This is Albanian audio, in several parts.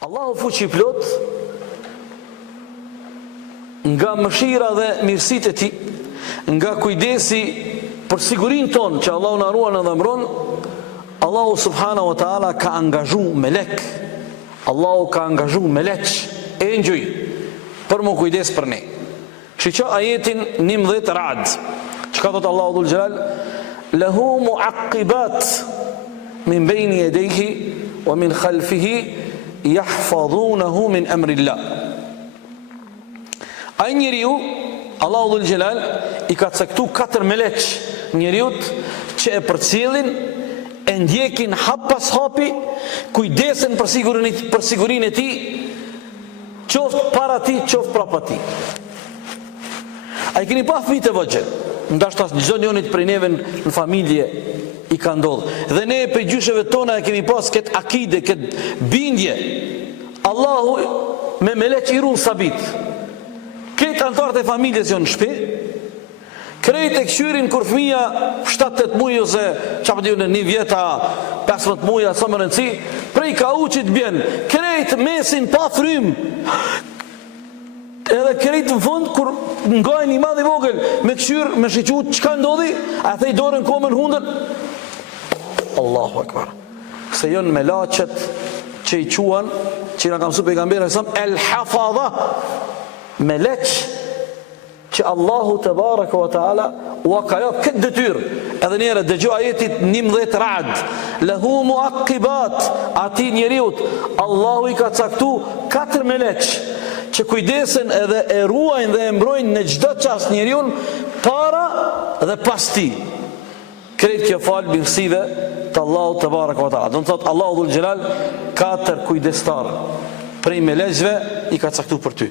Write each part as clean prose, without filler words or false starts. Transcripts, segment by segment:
Allahu fuqi plot nga mëshira dhe mirësitë e tij, nga kujdesi për sigurinë tonë që Allahu na ruan dhe mbron, Allahu subhanahu wa taala ka angazhu melek. Allahu ka angazhu melek engjëj për më kujdes për ne. Shiqo ajetin 11 Ra'd. Çka thot Allahu dhul jalal? Lahu mu'aqqibat min bayni yadayhi wa min khalfihi yahfazunahu min amrillah. Ai njeriu, Allahu dhul jalal i ka caktu 4 melek njeriut që e përcjellin, e ndjekin hap pas hapi, kujdesen për sigurinë e tij, qoftë para tij, qoftë prapa tij. A i keni pa fëmijë të vogël? Ndashta çdo njonit prej neve në familje i ka ndodhur. Dhe ne për gjysheve tona e kemi pas këtë akide, këtë bindje. Allahu me melek i ruan sabit. Këtë antarët e familjes janë në shtëpi, krejt e këshyrin kur fëmija 7-8 muaj ose çfarë diun në 1 vjeta, 15 muaj, sa më rëndësi, prej ka uçit bjen, krejt mesin pa frym. Edhe krejt në fund kur ngajnë i madh i vogël me këshyr, me shiqut, çka ndodhi? A thej dorën komën hundën? Allahu akbar. Se janë melaqet që i quan, që na ka mësuar pejgamberi sa el hafadha, melek që Allahu te baraka wa taala u ka jap këtë detyrë. Edhe njëherë dëgjoj ajetit 11 Ra'd. Lahu mu'aqqibat, ati njeriut Allahu i ka caktu 4 melek që kujdesen edhe e ruajnë dhe e mbrojnë në çdo çast njeriun para dhe pas tij. Krejt kjo fal mirësive të Allahu te baraka wa taala. Do të thotë Allahu dhul jalal 4 kujdestar prej melekëve i ka caktu për ty,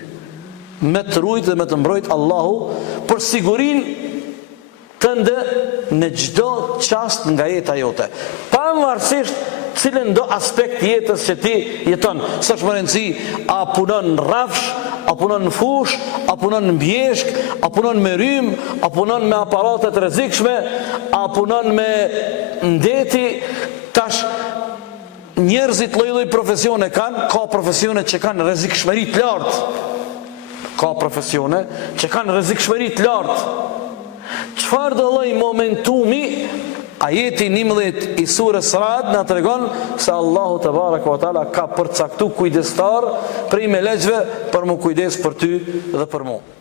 me të rujt dhe me të mbrojt Allahu për sigurinë tënde në çdo çast nga jeta jote, pavarësisht cilën do aspekt jetës që ti jeton. S'është më rëndësi a punon në rrafsh, a punon në fush, a punon në bjeshk, a punon me rrym, a punon me aparatet rrezikshme, a punon me ndeti. Tash njerëzit lloj-lloj profesione kanë, ka profesione që kanë rrezikshmëri të lartë. Ka profesione që kanë rrezikshmëri të lartë. Çfarë do lloj momentumi, ajeti 11 i surës Ra'd na tregon se Allahu te baraka wa taala ka përcaktuar kujdestar prej melekëve për më kujdes për ty dhe për mua.